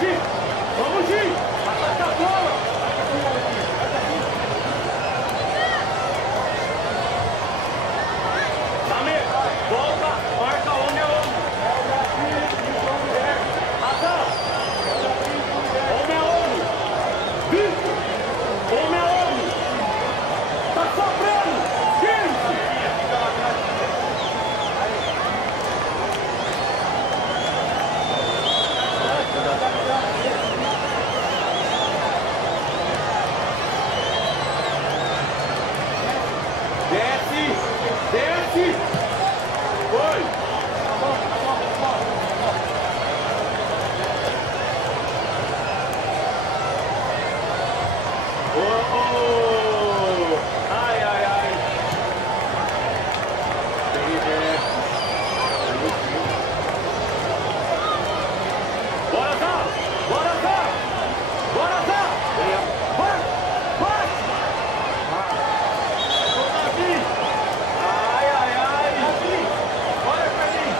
Gi! Vamos, Gi! Ataca a bola! Samir, volta! Marca homem a homem! Razão! Homem a homem! Vitor! Homem a homem! Tá sobrando! 15! Desce! Desce! Foi! Tá bom, tá bom, tá bom. Oh, oh. Ai, ai, ai. Bora, Zá! Bora, Zá! Bora, Zá! Vai! Vai! Ai, ai, ai! Olha, Carlinhos!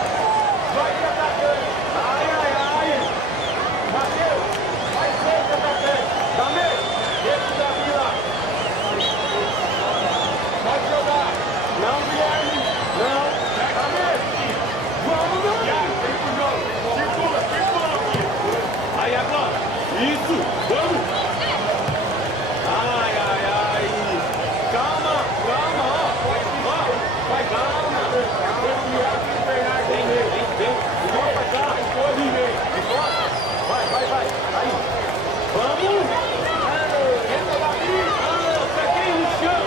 Vai de atacante! Ai, ai, ai! Mateus! Vai ser de atacante! Também! Deixa o Davi lá! Pode jogar! Não, Guilherme! Não! Também! Vamos, não! Vem pro jogo! Circula, circula aqui! Aí, agora! Isso! Vamos! Ai, ai, ai! Calma, calma, ó! Vai, calma! Vem, vem, vem! Encosta pra cá! Encosta! Vai, vai, vai! Aí! Vamos! Entra daqui! Peguei no chão!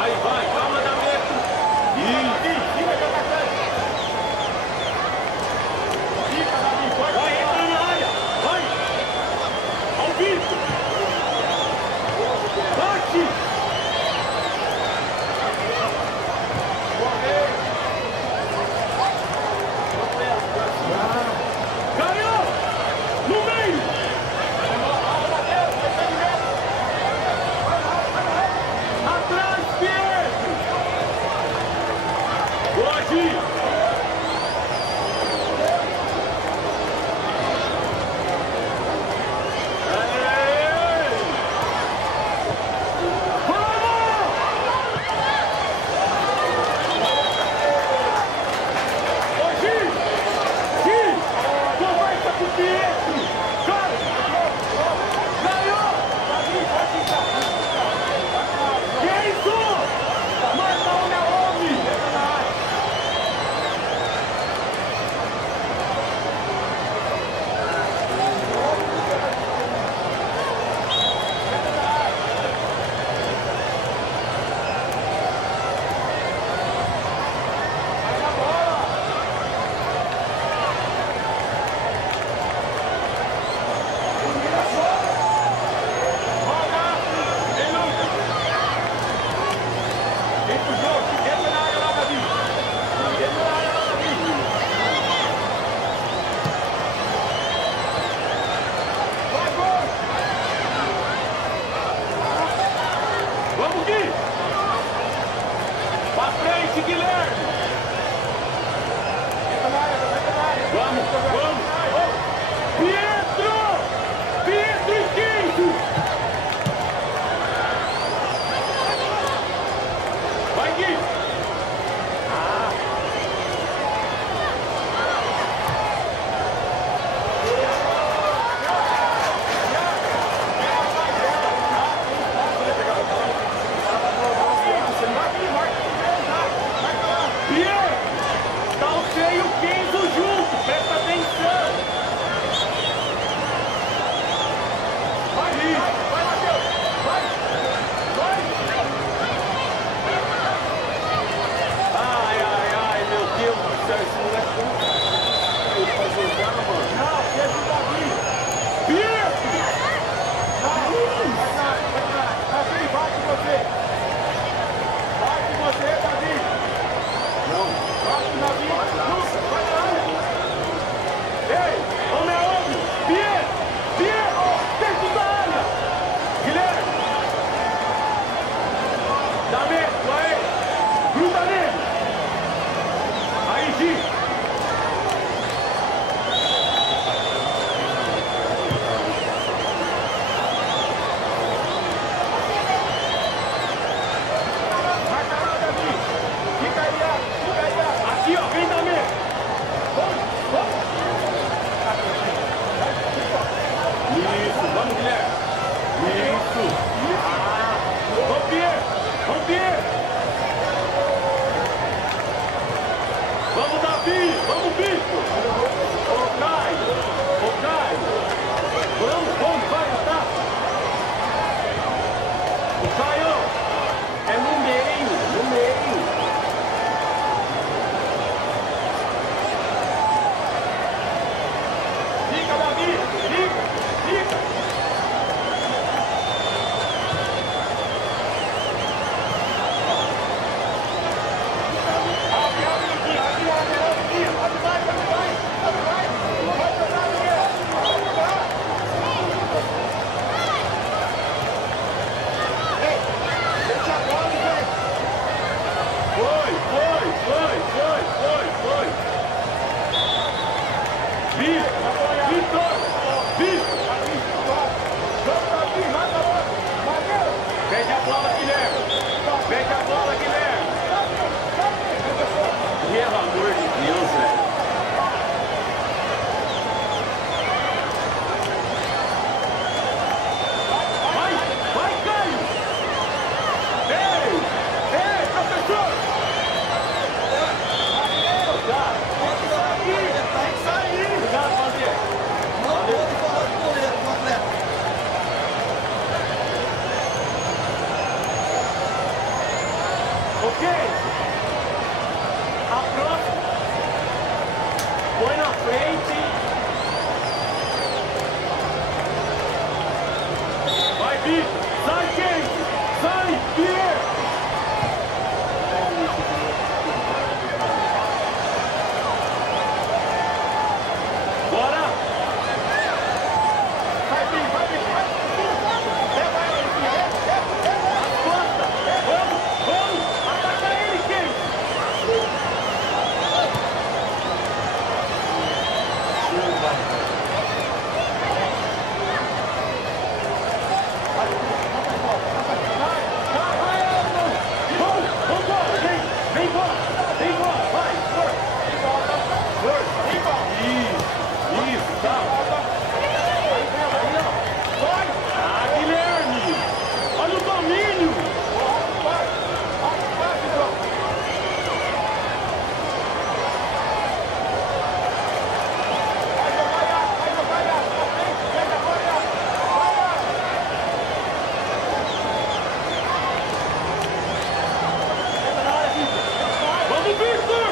Aí, vai! Calma, Dameto! Isso! Fica de atacante! Fica, Davi! Vai, entra na área! Vai! Ao vivo! Bate! Ganhou! No meio! Atrás, Pierre! Boa, Gi! Vamos, Gui! Pra frente, Guilherme! Vamos, vamos! Pietro! Pietro esquerdo! Vai, Gui! Foi. Vitor. Pede a bola, Guilherme. Pelo amor de Deus, velho. Vai, Caio. Ei, professor. Tem que sair. Obrigado, Fazer. Ok? A próxima. Põe na frente. Vai, Vitor. Sai, Kate. Sai, Pierre. Bora. Vai, Vitor. Leva ele aqui. As costas. Vamos. Ataca ele, Kate. Vem embora, vai, força. Isso, tá. Aí, ó. Vai. Ah, Guilherme. Olha o domínio. Vamos, Victor!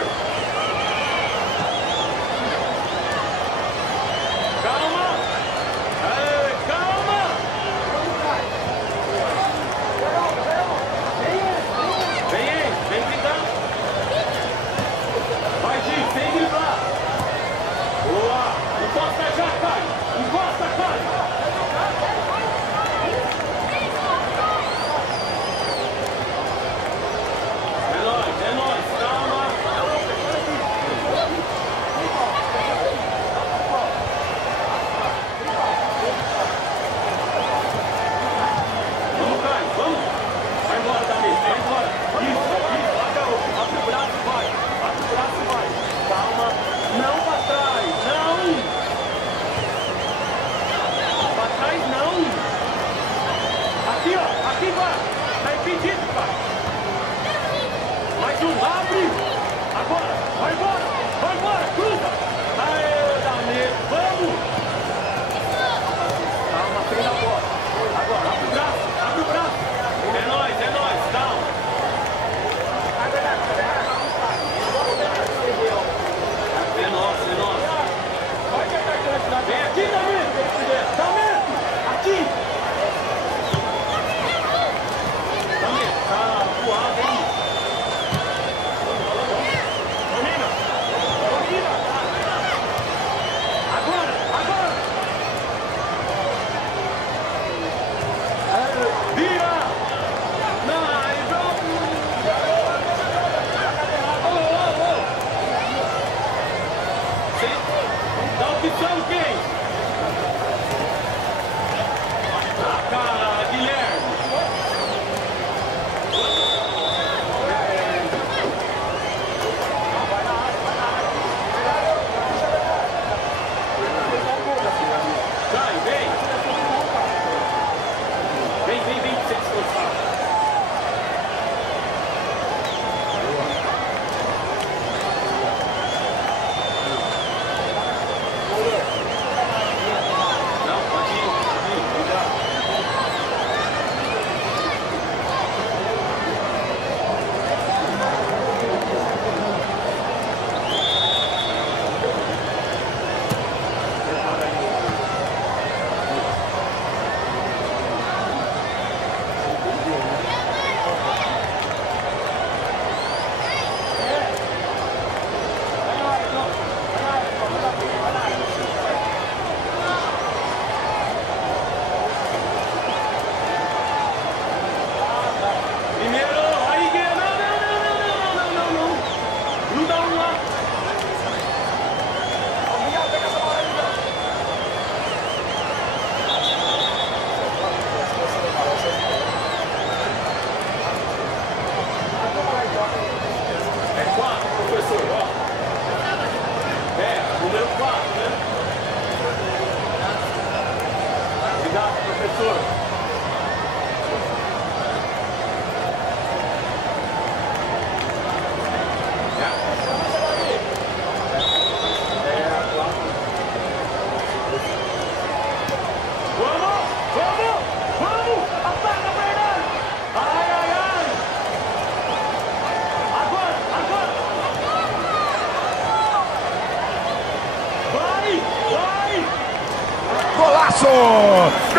Calma! Calma! Vem gritar! Vai, Gil, sem gritar! Boa! Encosta já, Caio! Encosta, Caio! É nóis, calma! Vamos, Caio, vamos! Vai embora, Davi, vai embora! Isso, larga o abre o braço, vai! Calma! Não pra trás, não! Pra trás, não! Aqui, ó, aqui vai! Tá impedido, cara! Mais um, abre! Agora, vai embora, cruza! Aê, Damir, vamos! Calma, frente da bola. Agora, abre o braço. É nóis, calma. É nosso. Vem aqui, Damir! Aqui! Damir, tá voado, hein? Domina! Agora! Alisson!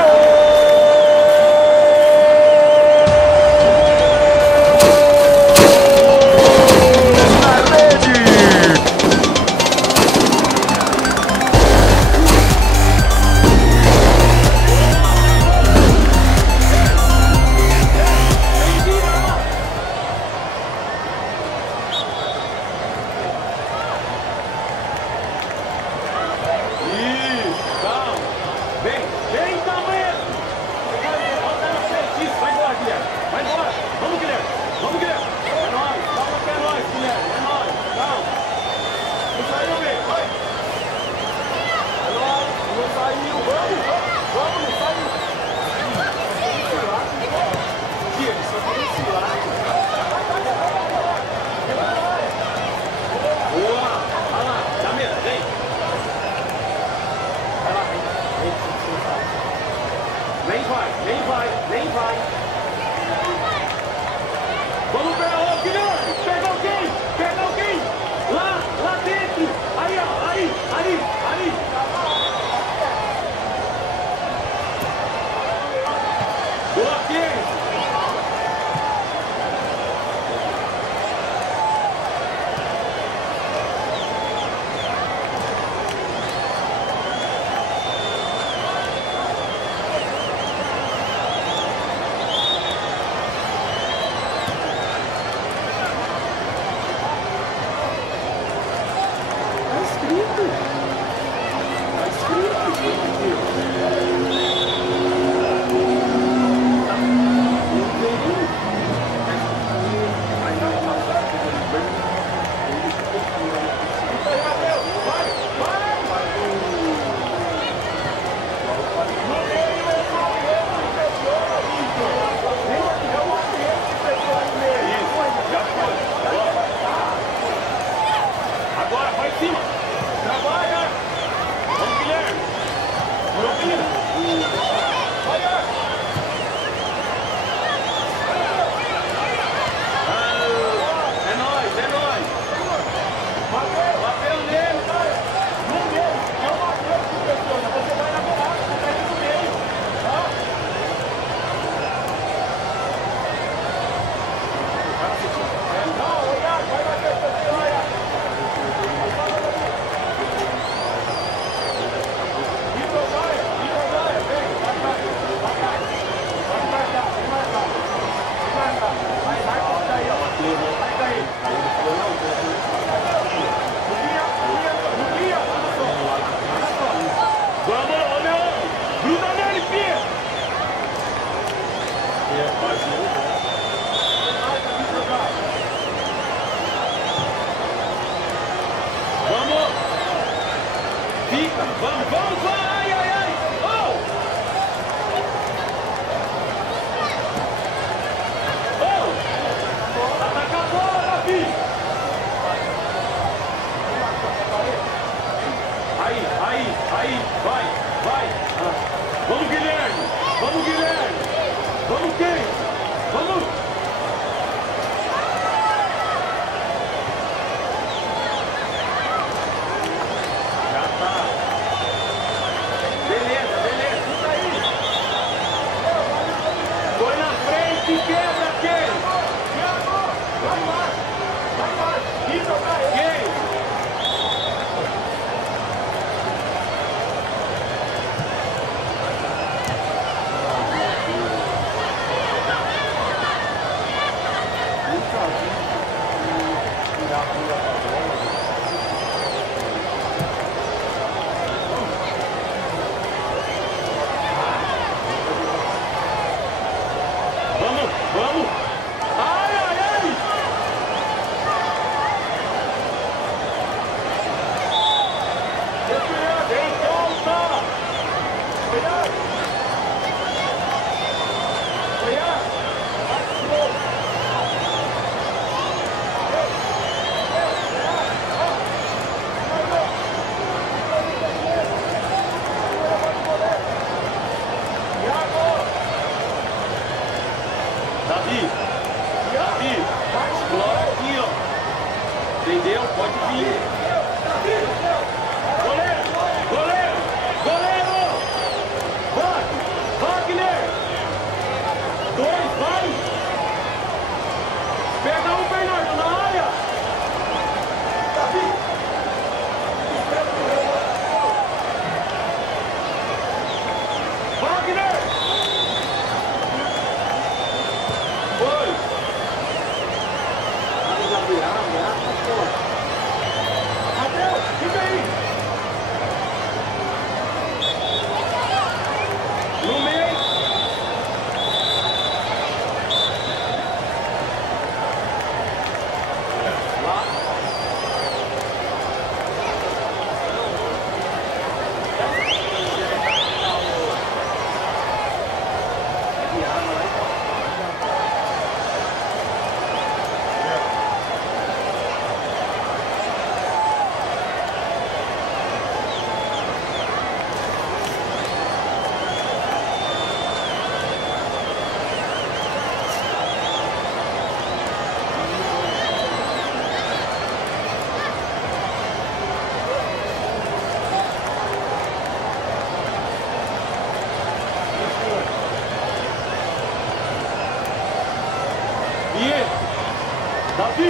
Davi.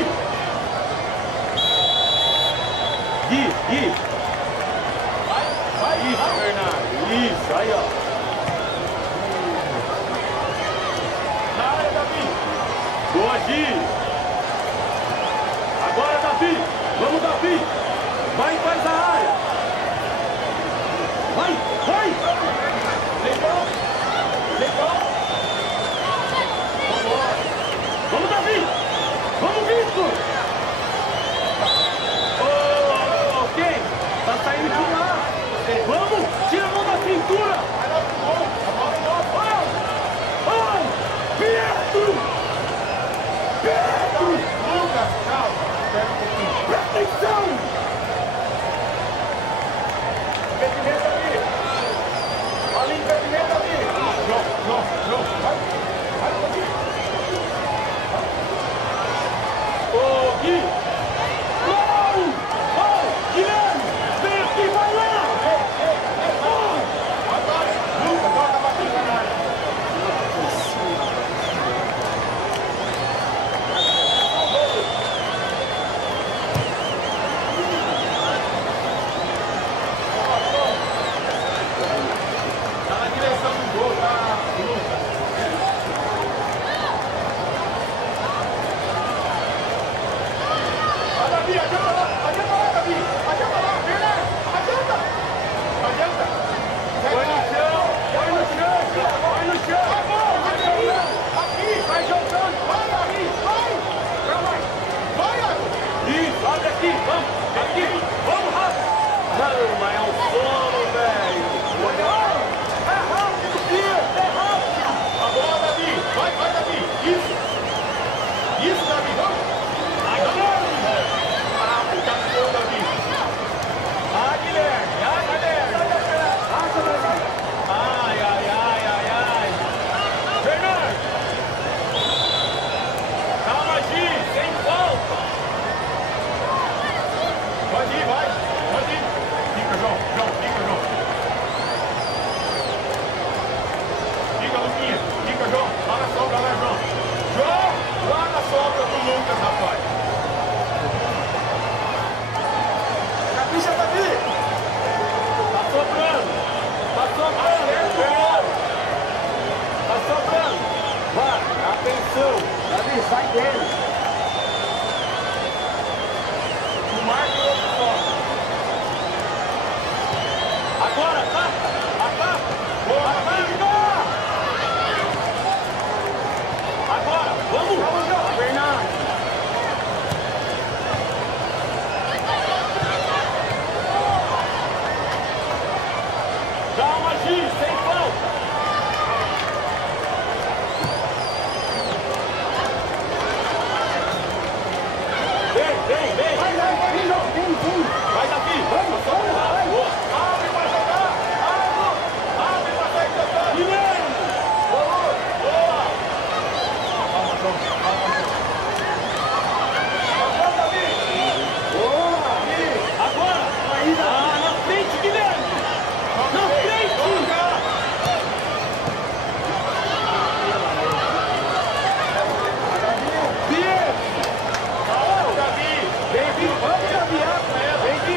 Gui. Vai, isso, Bernardo. Isso, aí, ó. Na área, Davi. Boa, Gi. Agora, Davi. Vamos, Davi. Vai e faz a área. Vai. Legal. Vamos, Davi. Vamos, Vitor. Quem? Tá saindo de lá. Vamos, tira a mão da cintura. Pietro. Lucas, calma. Espera um pouquinho. Presta atenção. Impedimento ali. Ali, impedimento ali. João. Vai um pouquinho. Ô, Gui. Não. Guilherme. Vem aqui, vai lá. Agora, Lucas, bota a batida na área. Tá na direção do gol, tá, Lucas? Vai, Davi, adianta lá, Davi. Adianta lá, Bernardo. Adianta. Põe no chão. Aqui, vai jogando. Vai, Davi, vai, Iago. Isso, abre aqui, vamos rápido. Não, mas é um sono, velho. É rápido, Pia, é rápido. Agora, Davi, vai, Davi. Isso, Davi, vamos. Agora. Tá bom, Davi. Guilherme. Acha, Davi. Ai. Bernardo. Calma, Gi, sem falta. Pode ir, vai. Fica, João. Fica, Luquinha. Fica, João. Lá na sobra, vai, João. Lá na sobra do Lucas, rapaz. Capricha, Davi. Tá sobrando. Vai, atenção. Davi, sai dele. O Marco e o outro só. Agora, ataca. Boa, Davi. Agora, vamos. Bernardo. Calma, Gi, sem falta. Vem. Vai, Davi. Vamos. Boa. Abre pra jogar. Abre pra sair jogando. Guilherme. Boa. Agora, Davi. Agora. Na frente, Guilherme. Na frente. Davi. Vem, vamos enviar pra ela. Vem,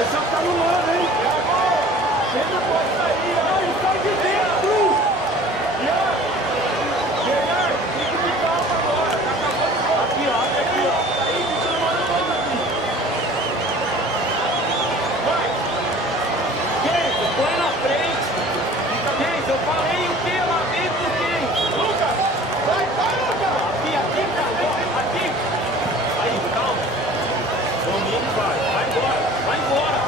Pessoal tá no lado, hein? Ele não pode sair, Não, ele sai de dentro! Guilherme, fica de calma agora. Tá acabando de correr. Aqui, ó. Aí, fica no mano todo aqui. Vai. Gente, põe na frente. Gente, eu falei o que lá dentro, gente? Lucas, vai, Lucas. Aqui, cara. Aqui. Aí, calma. Domínio, vai embora.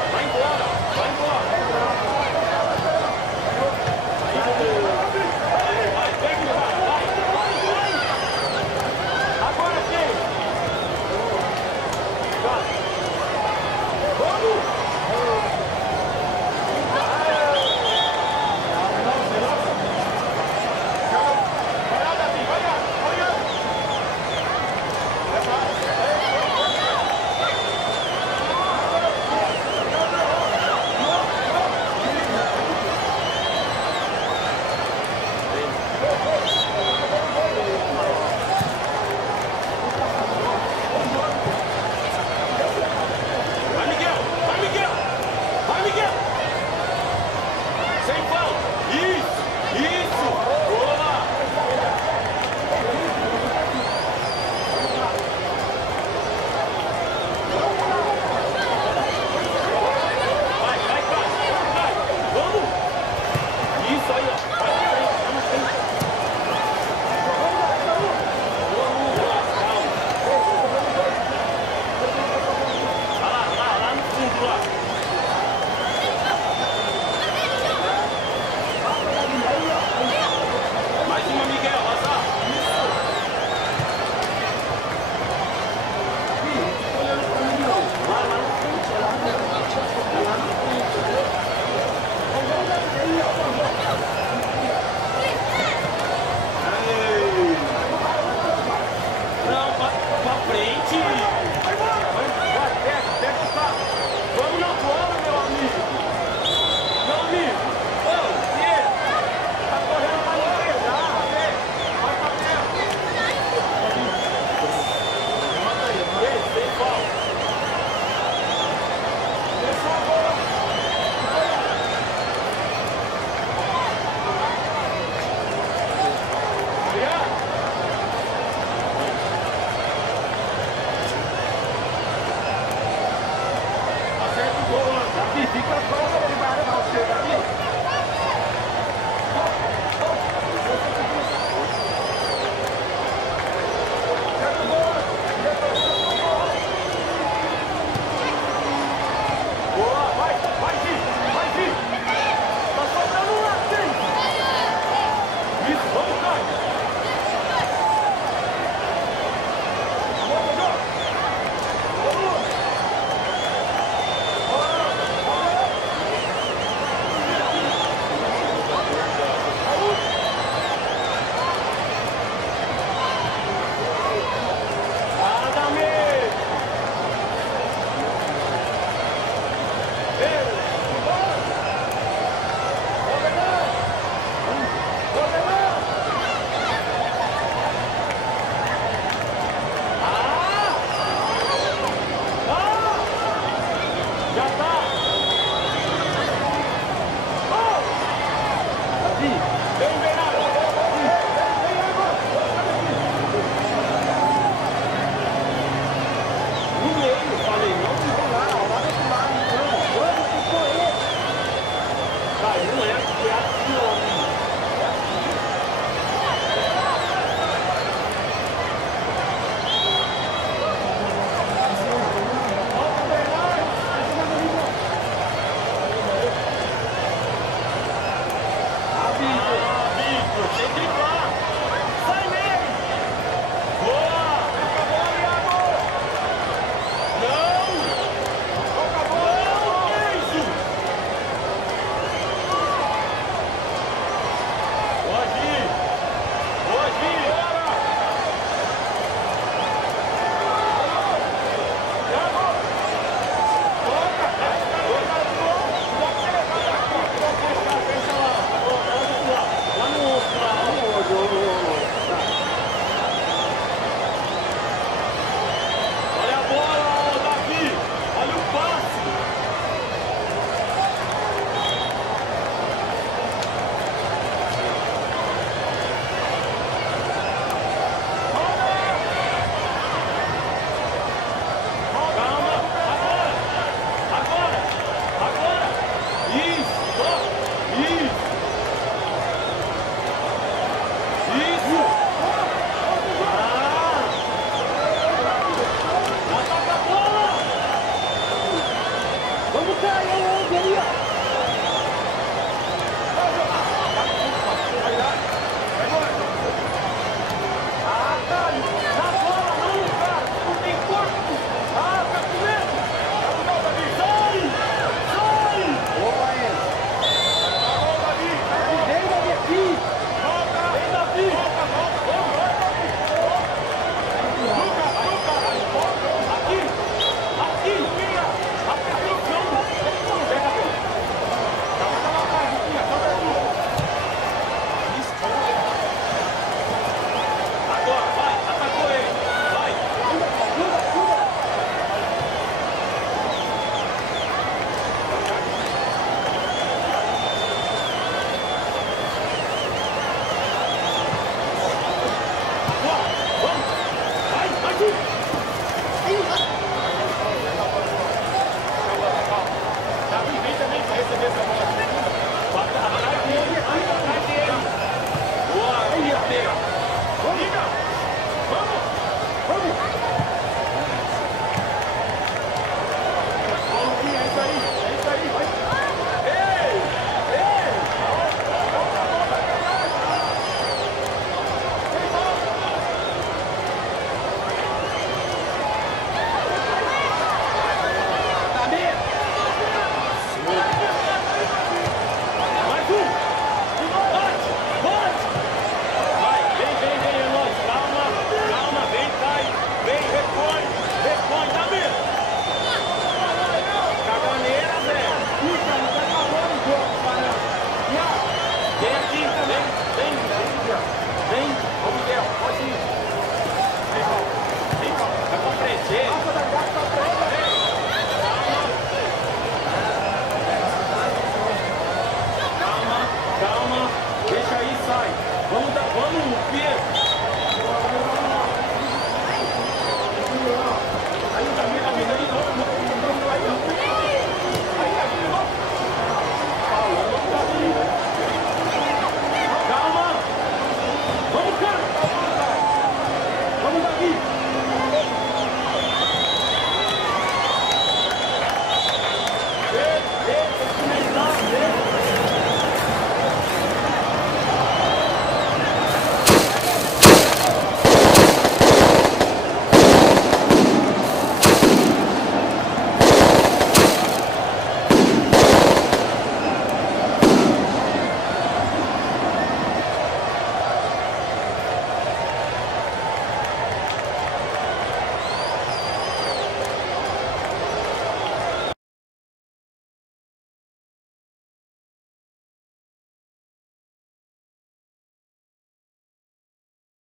Isso.